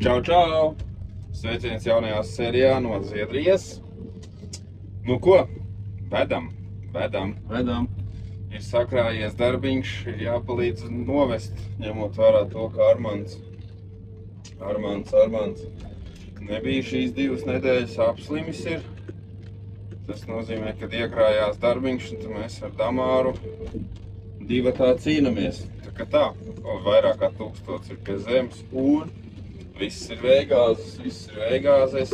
Čau, čau! Sveiciens jaunajā sērijā no Zviedrijas. Nu ko, vedam. Ir sakrājies darbiņš, ir jāpalīdz novest, ņemot vērā to, ka Armands nebija šīs 2 nedēļas, apslimis ir. Tas nozīmē, ka iekrājās darbiņš, un mēs ar Damāru divatā cīnamies. Tā kā tā, vairāk kā 1000 ir pie zemes, un viss ir veigāzes,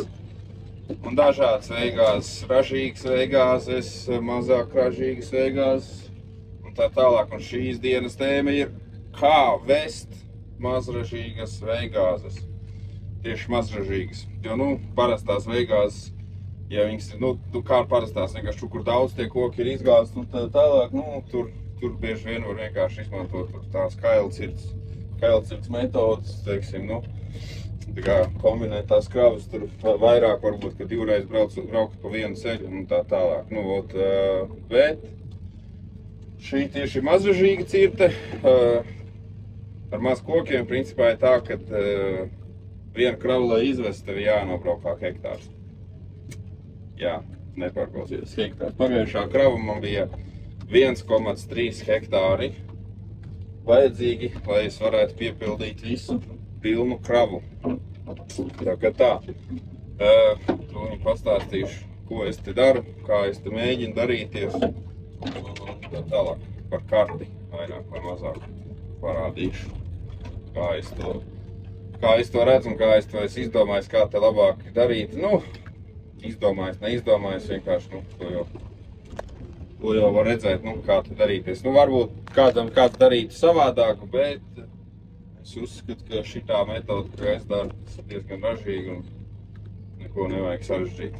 un dažāds veigāzes, ražīgas veigāzes, mazāk ražīgas veigāzes, un tā tālāk. Un šīs dienas tēma ir, kā vest mazražīgas veigāzes. Tieši mazražīgas, jo, parastās veigāzes, ja viņas ir, kā parastās, vienkārši tur, kur daudz tie koki ir izgāzes, un tā tālāk, tur bieži vien var vienkārši izmantot tās kailcirds metodas, teiksim, tā kā kombinēt tās kravas, tur vairāk varbūt, ka 2 reizes braukt pa vienu ceļu un tā tālāk. Bet šī tieši mazražīga cirte ar maz kokiem principā ir tā, ka vienu kravu, lai izvest, tev jānobrauk kā hektārs. Jā, nepārklausies, hektārs. Pagājušā krava man bija 1,3 hektāri vajadzīgi, lai es varētu piepildīt visu pilnu kravu. Tā kā tā. Tūlīt pastāstīšu, ko es te daru, kā es te mēģinu darīties. Un tā tālāk par karti, vairāk vai mazāk parādīšu, kā es to redzu un kā es to esmu izdomājis, kā te labāk darīt. Izdomājis, neizdomājis, vienkārši, to jau var redzēt, kā te darīties. Varbūt kādam darītu savādāku, bet es uzskatu, ka šitā metoda, ko es daru, tas ir diezgan ražīga un neko nevajag sarežģīt.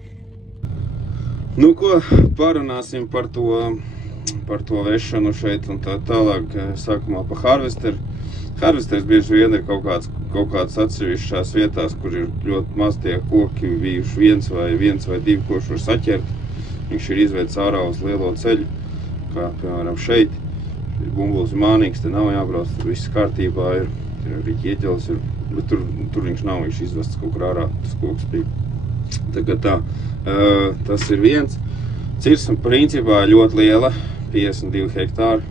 Ko, parunāsim par to vešanu šeit un tā tālāk, sākumā par harvesteru. Harvesters bieži vien ir kaut kādas atsevišķās vietās, kur ir ļoti maz tie koki bijuši viens vai 2 koši var saķert. Viņš ir izveids ārā uz lielo ceļu, kā piemēram šeit. Bumbulis ir mānīgs, te nav jābrauc, tur viss kārtībā ir arī ķieģelis, bet tur viņš nav, viņš izvests kaut kur ārā, tas koks bija. Tā kā tā, tas ir viens. Cirsma principā ļoti liela, 52 hektāri.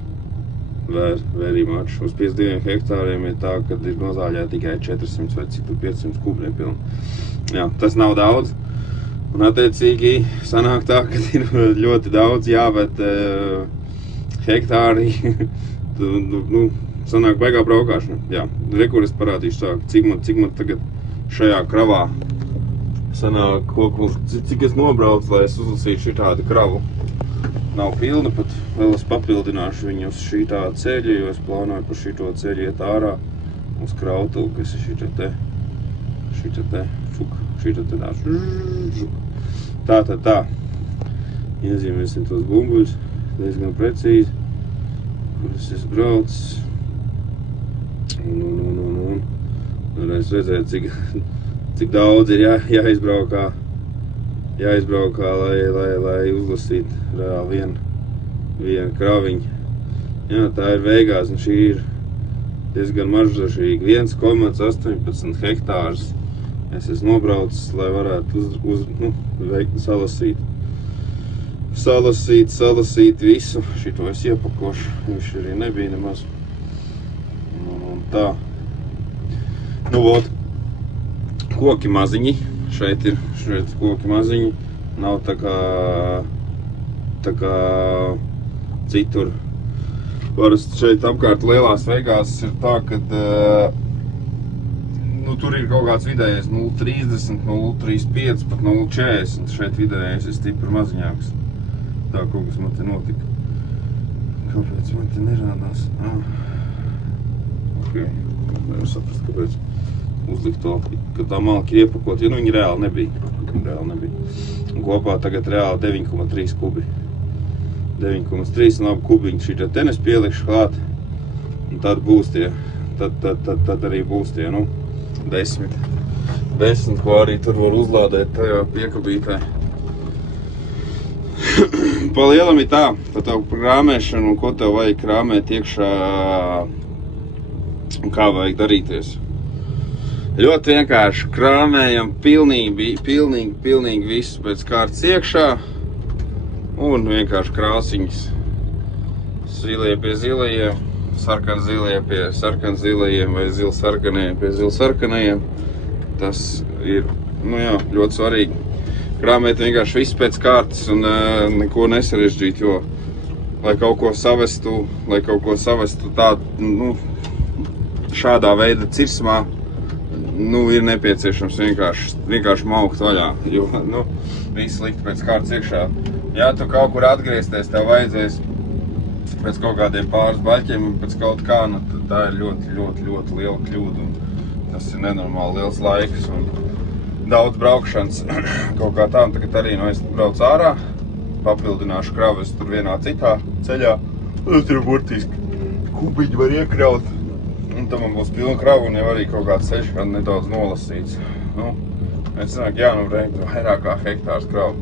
Very much. Uz 52 hektāriem ir tā, ka ir nozāļā tikai 400 vai 500 kubļiem pilni. Jā, tas nav daudz. Un attiecīgi sanāk tā, ka ir ļoti daudz jāved hektāri. Sanāk baigā braukāšana. Jā, rekur es parādīšu tā, cik man tagad šajā kravā sanāk, cik es nobraucu, lai es uzlasītu šitādu kravu. Nav pilna, pat vēl es papildināšu viņu uz šitā ceļa, jo es plānoju par šito ceļu iet ārā uz krautuvu, kas ir šita te tā. Iezīmēsim tos bumbuļus diezgan precīzi, kuras es braucu. Un varēs redzēt, cik daudz ir jāizbraukā, lai uzlasītu reāli vienu kraviņu. Jā, tā ir veigās, un šī ir diezgan mažražīga. 1,18 hektārus es esmu nobraucis, lai varētu veikt salasīt visu. Šito es iepakošu, viņš arī nebija nemaz. Un tā. Koki maziņi. Šeit ir koki maziņi. Nav tā kā citur. Parasti šeit apkārt lielās veigās ir tā, ka tur ir kaut kāds vidējais 0,30, 0,35, pat 0,40. Šeit vidējais ir stipri maziņāks. Tā kaut kas man te notika. Kāpēc man te nerādās? Ok, nevar saprast, kāpēc uzlikt to, ka tā malka ir iepakot, jo viņi reāli nebija. Un kopā tagad reāli 9,3 kubi. 9,3 un labi kubiņi šitā tenes pielikšu klāt. Un tad būs tie, tad arī būs tie, 10, ko arī tur var uzlādēt tajā piekabītē. Pa lielam ir tā, par tavu krāmēšanu un ko tev vajag krāmēt iekšā un kā vajag darīties. Ļoti vienkārši krāmējam pilnīgi visu pēc kārtas iekšā un vienkārši krāsiņas zilie pie zilajiem, sarkanzilie pie sarkanzilajiem vai zilsarkanajiem pie zilsarkanajiem. Tas ir, nu jā, ļoti svarīgi. Krāmēt vienkārši visu pēc kārtas un neko nesarežģīt, jo, lai kaut ko savestu tādu, nu, šādā veida cirsmā, nu, ir nepieciešams vienkārši maukt vaļā, jo, nu, viss likt pēc kārtas iekšā. Ja tu kaut kur atgriezties, tev vajadzēs pēc kaut kādiem pāris baļķiem un pēc kaut kā, nu, tā ir ļoti liela kļūda un tas ir nenormāli liels laiks un daudz braukšanas kaut kā tā, un tagad arī, nu, es braucu ārā, papildināšu kravas tur vienā citā ceļā, tur burtiski kubiņi var iekraut. Un tam man būs pilna krava un jau arī kaut kāds ceļš nedaudz nolasīts. Nu, es sanāk, jā, nu, vairāk kā hektārs krava.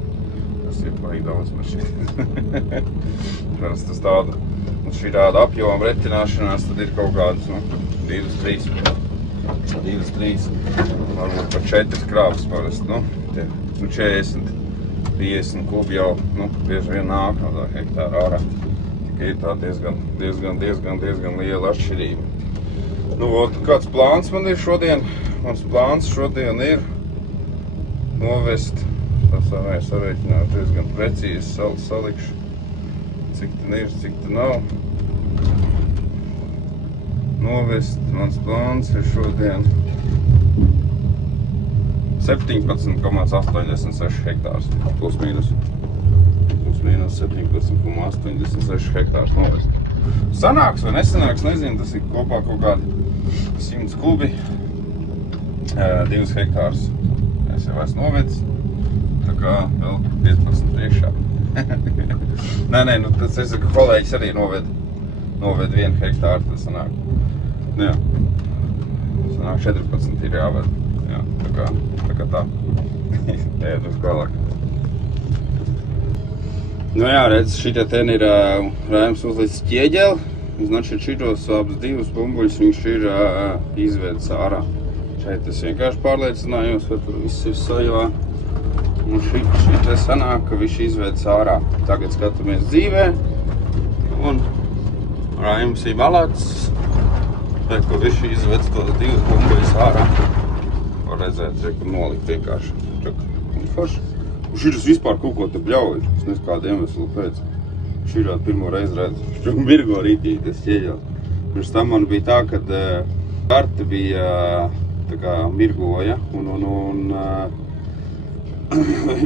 Tas ir baigi daudz man šķiet. Tas tāda, šī tāda apjoma retināšanās, tad ir kaut kādas, nu, 2-3, varbūt par 4 kravas parasti, nu, 40, 50 kubi jau, nu, bieži vien nāk no tā hektāra ārā. Tikai ir tā diezgan liela atšķirība. Nu, kāds plāns man ir šodien? Mans plāns šodien ir novest, tas sarēķināt diezgan precīzi salikšu, cik ten ir, cik ten nav. Novest, mans plāns ir šodien 17,86 hektārs, plus mīnus 17,86 hektārs novest. Sanāks vai nesanāks, nezinu, tas ir kopā kaut kādi 100 kubi, 2 hektārus es jau esmu novedis, tā kā vēl 15 priekšā. Nē, nu tas es saku, kolēģis arī noved 1 hektāru, tas sanāk. Nu jā, sanāk 14 ir jāved, jā, tā kā tā. Ejot uz galāk. Nu jā, redz, šitie ten ir Raims uzlicis ķieģeli. Значит, šitos abas divas bumbuļus viņš ir izvedis ārā. Šeit es vienkārši pārliecinājos, vai tur viss ir sajā. Un šitie sanāk, ka viņš izvedis ārā. Tagad skatāmies dzīvē. Un Raims ir malacis. Vai, ka viņš izvedis tos divas bumbuļus ārā. Var redzēt, ka nolikt vienkārši. Un forši. Un šitas vispār kaut ko te bļauj. Es nezinu kādu iemeslu pēc. Šī pirmo reizi redzu. Šķiet mirgo rītīgi tas ķieģeli. Pirms tam man bija tā, kad karte bija tā kā mirgoja un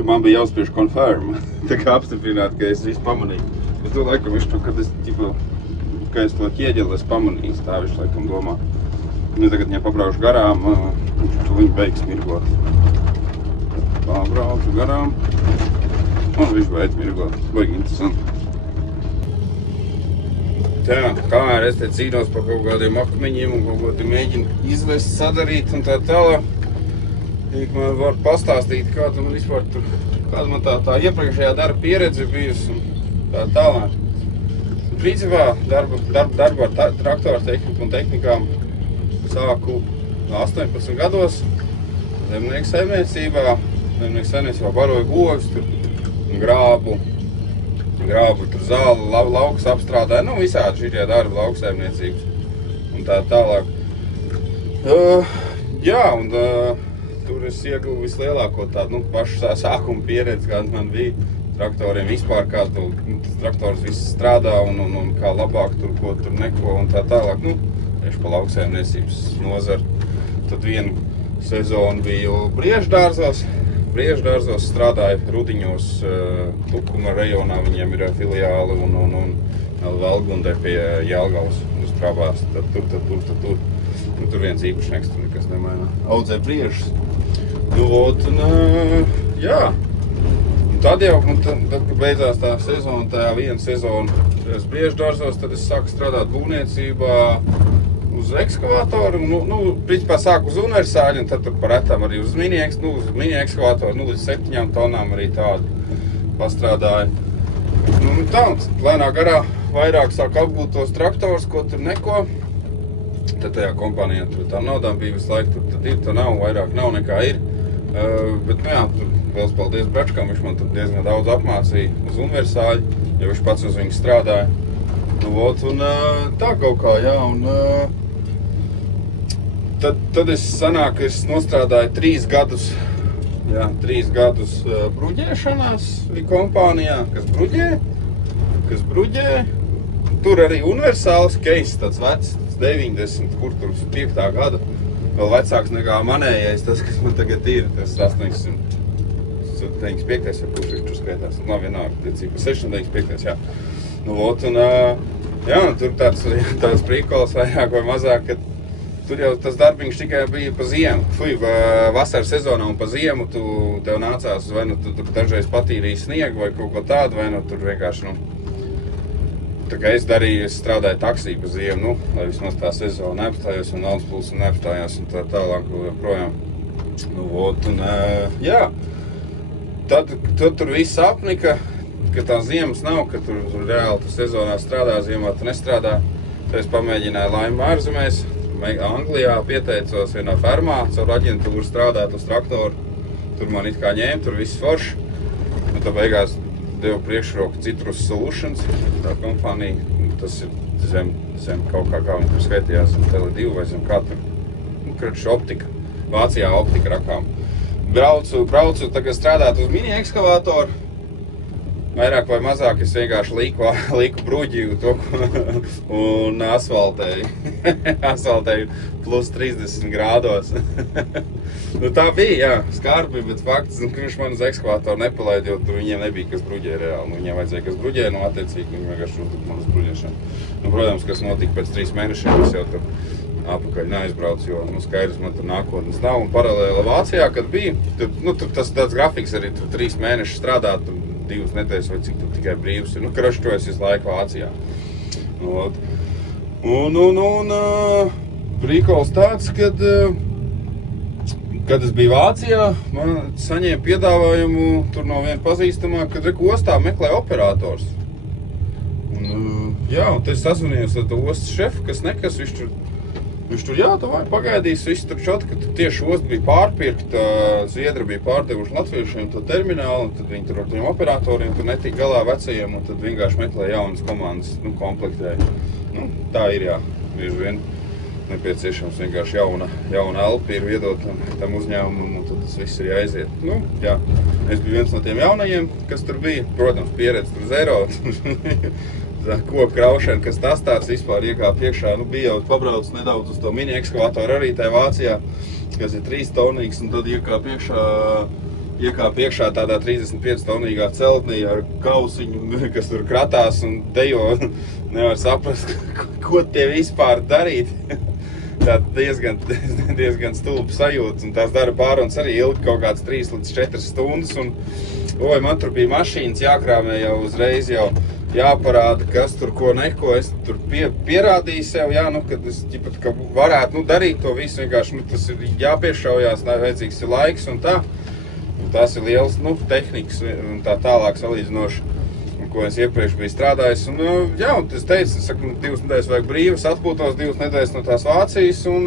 man bija jāuzspiež confirm. Tā kā apstiprināt, ka es visu pamanīju. Bet to laikam viņš to, kad es to ķieģeli esmu pamanījis, tā viņš laikam domā. Nu tagad, ja pabraušu garām, viņš beigs mirgot. Pabraucu garām un viņš beidz mirgot. Baigi interesanti. Jā, kā es te cīnos par kaut kādiem akmeņiem un kaut ko te mēģinu izvest, sadarīt un tā tālāk. Man var pastāstīt, kāda man vispār tur, kāda man tā iepriekšējā darba pieredze bijusi un tā tālāk. Principā darbu ar traktoru tehniku un tehnikām sāku 18 gados zemnieku saimniecībā. Zemnieku saimniecībā baroju govis, tur grābu tur zāli, laukus apstrādāju, nu visādi šitie darbi lauksaimniecības un tā tālāk. Jā, un tur es ieguvu vislielāko tādu, nu, pašu sākuma pieredzi, kāda man bija traktoriem vispār, kā tas traktors viss strādā un kā labāk tur, ko tur neko un tā tālāk. Nu, tieši pa lauksaimniecības nozaru. Tad vienu sezonu biju Brieždārzos strādāju Rudiņos, Tukuma rajonā, viņiem ir filiāli un Valgundē pie Jelgavas uz Trabās. Tad tur. Nu, tur viens īpašnieks, tur nekas nemainā. Audzē briežus. Nu, jā. Un tad jau, kad beidzās tā sezona, tā viena sezona Brieždārzos, tad es sāku strādāt būvniecībā uz ekskavātoru, principā sāku uz universāļu, un tad tur par retam arī uz mini ekskavātoru, līdz 7 tonām arī tādu pastrādāju. Tā, lēnā garā vairāk sāku apgūt tos traktors, ko tur neko. Tad tajā kompānijā tur tā naudām bija visu laiku, tad ir, tā nav, vairāk nav nekā ir. Bet, nu jā, tur liels paldies Bračkam, viņš man tur diezgan daudz apmācīja uz universāļu, jo viņš pats uz viņu strādāja. Nu, vot, un tā kaut kā, jā, un tad es sanāk, es nostrādāju 3 gadus bruģēšanās kompānijā, kas bruģē. Tur arī universāls case, tāds vecs, 90, kur tur 5. gada, vēl vecāks nekā manējais, tas, kas man tagad ir, tas 895, ja kurš viņš tur skaitās, nav vienāk, tiecība, 695, jā. Nu, vot, un, jā, tur tāds prikols vairāk vai mazāk, ka tur jau tas darbiņš tikai bija pa ziemu. Vasaras sezonā un pa ziemu tev nācās, vai nu tu dažreiz patīrīji sniegu vai kaut ko tādu, vai nu tur vienkārši, tā kā es strādāju taksī pa ziemu, lai vismaz tā sezona neapstājos un naudas plūsma neapstājās un tā tālāk projām. Nu, vot, un, jā, tad tur viss apnika, ka tā ziemas nav, ka tur reāli tu sezonā strādā, ziemā tu nestrādā. Tad es pamēģināju laimi ārzemēs, Anglijā pieteicos vienā fermā, caur aģentūru strādāt uz traktoru. Tur man it kā ņēma, tur viss forši. Un tad beigās devu priekšroku Citrus Solutions, tā kompānija. Tas ir zem kaut kā viņi tur skaitījās, Tele2 vai zem kā tur. Kraču optika, Vācijā optika rakām. Braucu tagad strādāt uz mini ekskavātoru. Vairāk vai mazāk es vienkārši liku bruģiju to, un asfaltēju. Asfaltēju plus 30 grādos. Nu, tā bija, jā, skarbi, bet fakts, ka viņš man uz ekskavātoru nepalaid, jo tur viņiem nebija, kas bruģē reāli. Nu, viņiem vajadzēja, kas bruģē, nu, attiecīgi, viņi vienkārši uzlika man uz bruģēšanu. Nu, protams, kas notika pēc 3 mēnešiem, es jau tur apakaļ neaizbraucu, jo, nu, skaidrs, man tur nākotnes nav. Un paralēli Vācijā, kad bija, tur tas tāds grafiks arī, tur 3 mēnešus strādāt, 2 nedēļas vai cik tur tikai brīvs ir. Nu, krašķojas visu laiku Vācijā. Un prikols tāds, kad es biju Vācijā, man saņēma piedāvājumu tur no viena pazīstamā, kad ostā meklē operators. Un, jā, un te es sazvanījos ar to ostas šefu, kas nekas, viņš tur, jā, tu vai pagaidīs, viss tur čot, ka tieši osta bija pārpirkta, Zviedri bija pārdevuši latviešiem to terminālu, un tad viņi tur ar tiem operatoriem tur netika galā vecajiem, un tad vienkārši meklē jaunas komandas, nu, komplektēja. Nu, tā ir, jā, bieži vien nepieciešams vienkārši jauna elpa ir viedot tam uzņēmumam, un tad tas viss ir jāaiziet. Nu, jā, es biju viens no tiem jaunajiem, kas tur bija, protams, pieredze tur zero. Koku kraušana, kas tas tāds vispār iekāp iekšā, nu bija jau pabraucis nedaudz uz to mini ekskavātoru arī tajā Vācijā, kas ir 3 tonīgs, un tad iekāp iekšā tādā 35 tonīgā celtnī ar kausiņu, kas tur kratās un dejo, nevar saprast, ko tie vispār darīt. Tā diezgan stulba sajūta, un tās darba pārunas arī ilgi kaut kāds 3 līdz 4 stundas, un man tur bija mašīnas jākrāmē jau uzreiz jau jāparāda, kas tur ko neko, es tur pierādīju sev, jā, nu, kad es ka varētu, nu, darīt to visu vienkārši, nu, tas ir jāpiešaujās, vajadzīgs ir laiks un tā. Un tās ir liels, nu, tehnikas un tā tālāk salīdzinoši, ko es iepriekš biju strādājis. Un, jā, un es teicu, es saku, 2 nedēļas vajag brīvas, atpūtos 2 nedēļas no tās Vācijas, un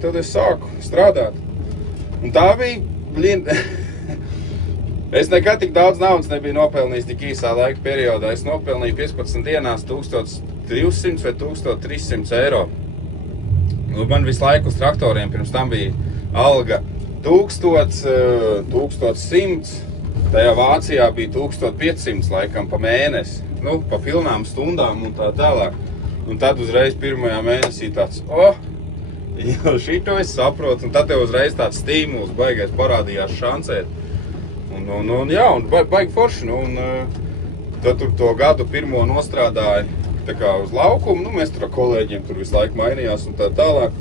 tad es sāku strādāt. Un tā bija, es nekad tik daudz naudas nebiju nopelnījis tik īsā laika periodā. Es nopelnīju 15 dienās 1300 vai 1300 eiro. Nu, man visu laiku uz traktoriem pirms tam bija alga 1000, 1100, tajā Vācijā bija 1500 laikam pa mēnesi. Nu, pa pilnām stundām un tā tālāk. Un tad uzreiz pirmajā mēnesī tāds, jau šito es saprotu, un tad tev uzreiz tāds stīmuls baigais parādījās šancēt. Jā, un baigi forši, nu, un tad tur to gadu pirmo nostrādāju tā kā uz laukumu, nu, mēs tur ar kolēģiem tur visu laiku mainījās un tā tālāk.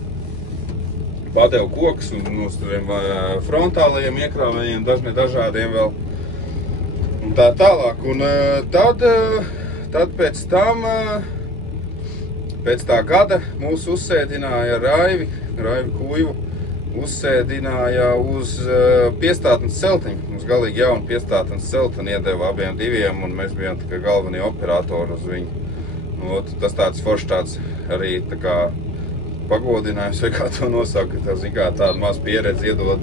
Padevu kokus un uz tiem frontālajiem iekrāvējiem, dažādiem vēl un tā tālāk. Un tad pēc tam, pēc tā gada mūs uzsēdināja Raivi Kuivu, uzsēdināja uz piestātnes celtiņu. Mums galīgi jaunu piestātnes celtini iedeva abiem diviem, un mēs bijām tā kā galvenie operatori uz viņu. Nu, tas tāds foršs tāds arī tā kā pagodinājums, vai kā to nosaukt, ka tev, zin kā, tāda maz pieredze iedod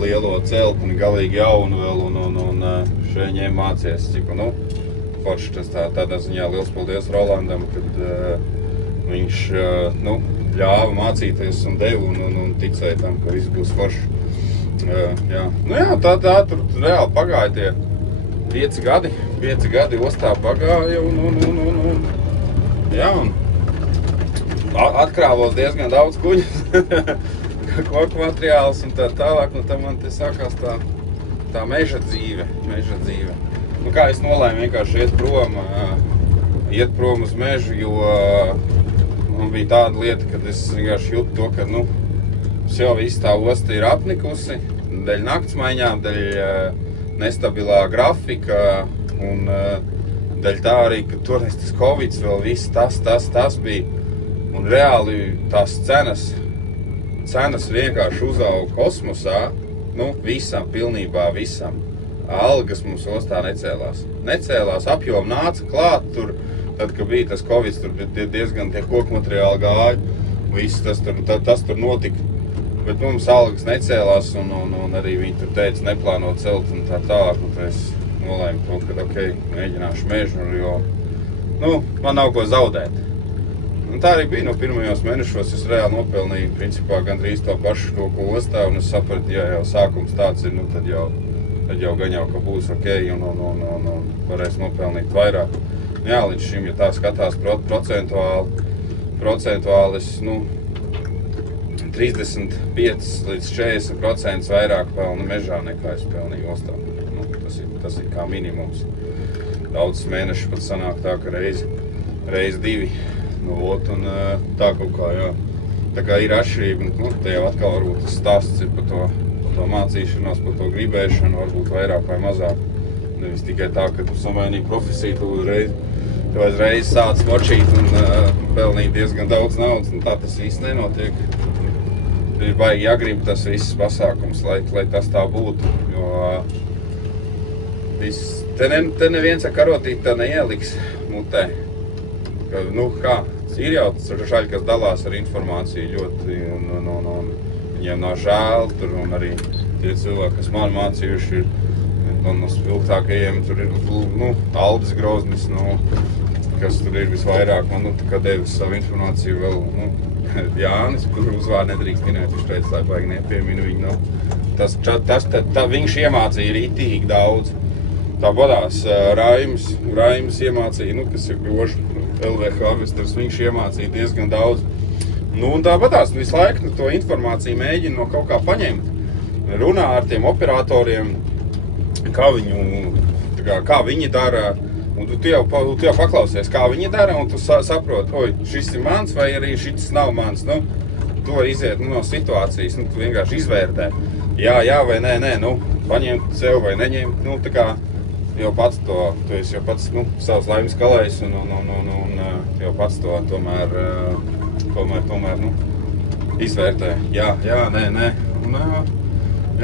lielo celtni, galīgi jaunu vēl, un šeit ņem mācies, cik, forši tas tādā ziņā liels paldies Rolandam, kad viņš, ļāva mācīties un deva un ticēja tam, ka viss būs forši. Jā. Tā tur reāli pagāja tie 5 gadi ostā pagāja un atkrāvos diezgan daudz kuģus, koku materiāls un tā tālāk, tad man te sākās tā meža dzīve. Kā es nolēmu vienkārši iet prom uz mežu, jo man bija tāda lieta, kad es vienkārši jūtu to, ka, jau viss tā osta ir apnikusi, dēļ naktsmaiņām, dēļ nestabilā grafika un dēļ tā arī, ka toreiz tas Covids vēl viss tas bija. Un reāli tās cenas vienkārši uzauga kosmosā, pilnībā visam. Algas mums ostā necēlās, apjoma nāca klāt tur, tad, kad bija tas Covids, tur diezgan tie koku materiāli gāja, viss tas tur notika. Bet mums algas necēlās un arī viņi tur teica neplānot celt un tā tālāk, un tad es nolēmu to, ka mēģināšu mežu, jo, man nav ko zaudēt. Un tā arī bija, pirmajos mēnešos es reāli nopelnīju, principā, gandrīz to pašu to, ko ostā, un es sapratu, ja jau sākums tāds ir, tad jau gan jau, ka būs ok, un varēs nopelnīt vairāk. Jā, līdz šim, ja tā skatās procentuāli, es, 35 līdz 40% vairāk pelnu mežā nekā es pelnīju ostā. Tas ir kā minimums. Daudz mēneši pat sanāk tā, ka reiz 2. Un tā kaut kā, jā. Tā kā ir atšķirība, te jau atkal varbūt tas stāsts ir par to mācīšanos, par to gribēšanu, varbūt vairāk vai mazāk. Nevis tikai tā, ka tu samainīji profesiju, tu uzreiz sāc močīt un pelnīt diezgan daudz naudas, un tā tas viss nenotiek. Ir baigi jāgrib tas viss pasākums, lai tas tā būtu, jo te neviens ar karotīti tā neieliks mutē. Ir jau žaļ, kas dalās ar informāciju ļoti, un viņiem nav žēl, un arī tie cilvēki, kas man mācījuši ir, no spilgtākajiem, tur ir, Aldis Groznis, kas tur ir visvairāk, man, tā kā devis savu informāciju vēl, Jānis, kuru uzvārdu nedrīkst minēt, viņš teica, lai baigi nepieminu viņu, viņš iemācīja rītīgi daudz. Tā badās Raims iemācīja, kas ir groži, LVH mestars, viņš iemācīja diezgan daudz. Un tā badās, visu laiku to informāciju mēģina no kaut kā paņemt. Runā ar tiem operatoriem, kā viņi dara, un tu jau paklausies, kā viņi dara, un tu saproti, šis ir mans vai arī šis nav mans. Tu vari iziet no situācijas, tu vienkārši izvērtē. Jā vai nē, paņemt sev vai neņemt, tā kā jau pats tu esi jau pats, savs laimes kalējs, un jau pats to tomēr, izvērtē. Jā, nē.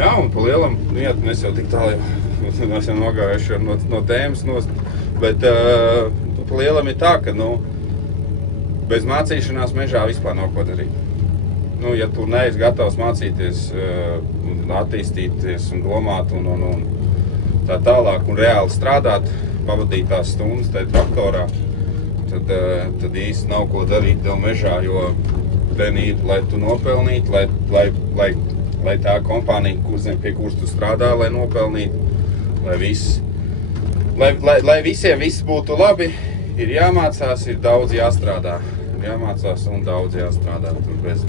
Un pa lielam, mēs jau tik tālu jau esam nogājuši no tēmas nost, bet pa lielam ir tā, ka, bez mācīšanās mežā vispār nav ko darīt. Ja tu neesi gatavs mācīties, attīstīties un domāt un tā tālāk un reāli strādāt, pavadīt tās stundas tajā traktorā, tad īsti nav ko darīt tev mežā, jo tenīt, lai tu nopelnītu, lai tā kompānija, pie kuras tu strādā, lai nopelnītu, lai visiem viss būtu labi, ir jāmācās, ir daudz jāstrādā. Jāmācās un daudz jāstrādā.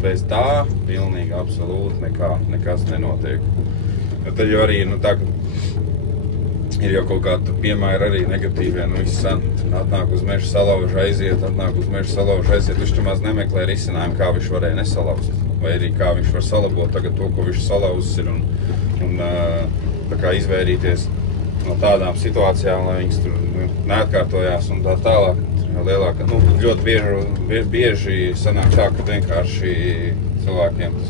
Bez tā pilnīgi absolūti nekas nenotiek. Tad jau arī, ir jau kaut kādi piemēri arī negatīvie, viss atnāk uz meža salaužu aiziet, viņš tur maz nemeklē risinājumu, kā viņš varēja nesalauzt. Vai arī kā viņš var salabot tagad to, ko viņš salauzis ir un tā kā izvairīties no tādām situācijām, lai viņas tur neatkārtojās un tā tālāk. Lielāka, ļoti bieži sanāk tā, ka vienkārši cilvēkiem tas,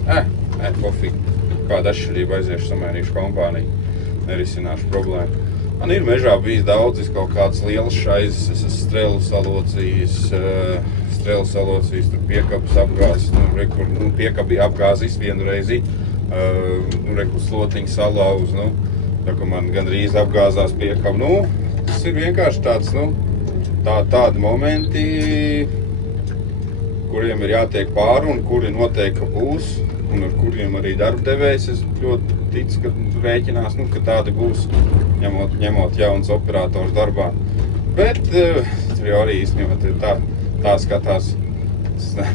kofīgi, kāda atšķirība aiziešu, samainīšu kompāniju, nerisināšu problēmu. Man ir mežā bijis daudz, kaut kāds liels šaizes, es esmu strelu salocījis, tur piekabas apgāzes, piekaba bija apgāzis vienu reizi, slotiņu salauz, tā kā man gandrīz apgāzās piekaba, tas ir vienkārši tāds, tādi momenti, kuriem ir jātiek pāri un kuri noteikti būs, un ar kuriem arī darbdevējs, es ļoti ticu, ka rēķinās, ka tādi būs, ņemot jauns operators darbā. Bet tur jau arī īstenībā tā skatās,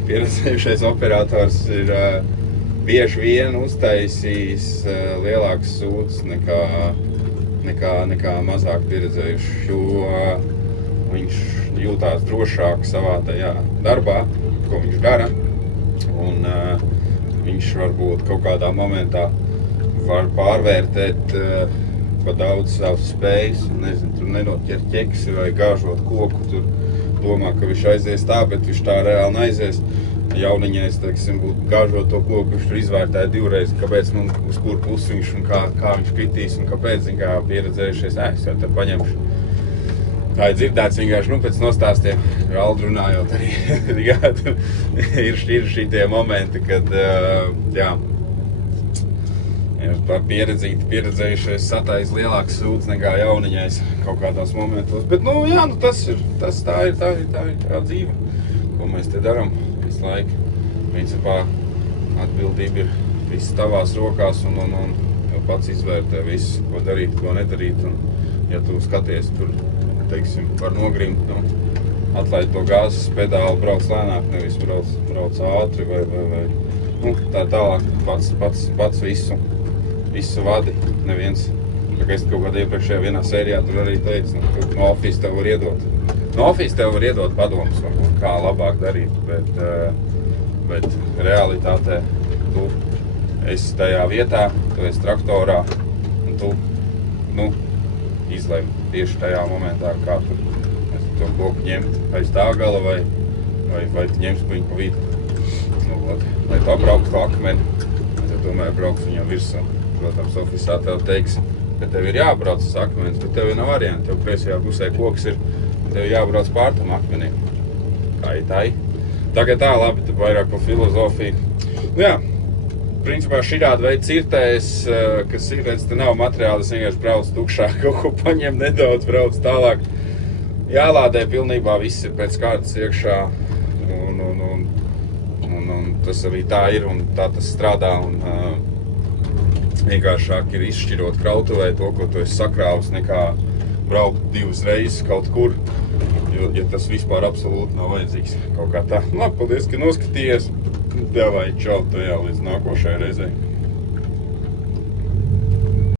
pieredzējušais operators ir bieži vien uztaisījis lielāks sūds nekā mazāk pieredzējuši, jo viņš jūtās drošāk savā tajā darbā, ko viņš dara, un viņš varbūt kaut kādā momentā var pārvērtēt pa daudz savas spējas, tur nenoķer ķeksi vai gāžot koku, tur domā, ka viņš aizies tā, bet viņš tā reāli neaizies. Jauniņais, teiksim, būtu gāžot to koku, viņš tur izvērtēja divreiz, kāpēc, uz kuru pusi viņš un kā viņš kritīs un kāpēc, kā pieredzējušies, es jau te paņemšu. Tā ir dzirdēts vienkārši, pēc nostāstiem, Aldu runājot arī, ir šitie momenti, kad, pieredzējušies satais lielāks sūds nekā jauniņais kaut kādos momentos. Bet, tā ir tā dzīve, ko mēs te daram visu laiku. Principā atbildība ir viss tavās rokās un pats izvērtē visu, ko darīt, ko nedarīt. Un, ja tu skaties tur, teiksim, var nogrimt, atlaid to gāzes pedāli, brauc lēnāk, nevis brauc ātri vai tā tālāk pats visu vadi, neviens. Tā kā es kaut kādā iepriekšējā vienā sērijā tur arī teicu, ka no Office tev var iedot. No Office tev var iedot padomus, varbūt, kā labāk darīt, bet realitātē tu esi tajā vietā, tu esi traktorā, un tu, izlem tieši tajā momentā, kā tu to koku ņemt aiz tā gala vai tu ņemsi viņu pa vidu. Lai tu apbrauktu to akmeni, tad tomēr brauks viņam virsū. Protams, Office'ā tev teiks, ka tev ir jābrauc uz akmenis, bet tev ir nav varianti. Tev kreisajā pusē koks ir, tev ir jābrauc pār tam akmenim. Kā ir tā? Tagad tā, labi, tad vairāk par filozofiju. Principā šāda veida cirtējs, kas ir, redz, te nav materiāli, es vienkārši braucu tukšā, kaut ko paņem nedaudz, braucu tālāk. Jālādē pilnībā, viss ir pēc kārtas iekšā, un tas arī tā ir, un tā tas strādā, un vienkāršāk ir izšķirot krautuvē to, ko tu esi sakrāvis, nekā braukt divas reizes kaut kur, ja tas vispār absolūti nav vajadzīgs kaut kā tā. Labi, paldies, ka noskatījies. Davai, čau, tajā līdz nākošajai reizei.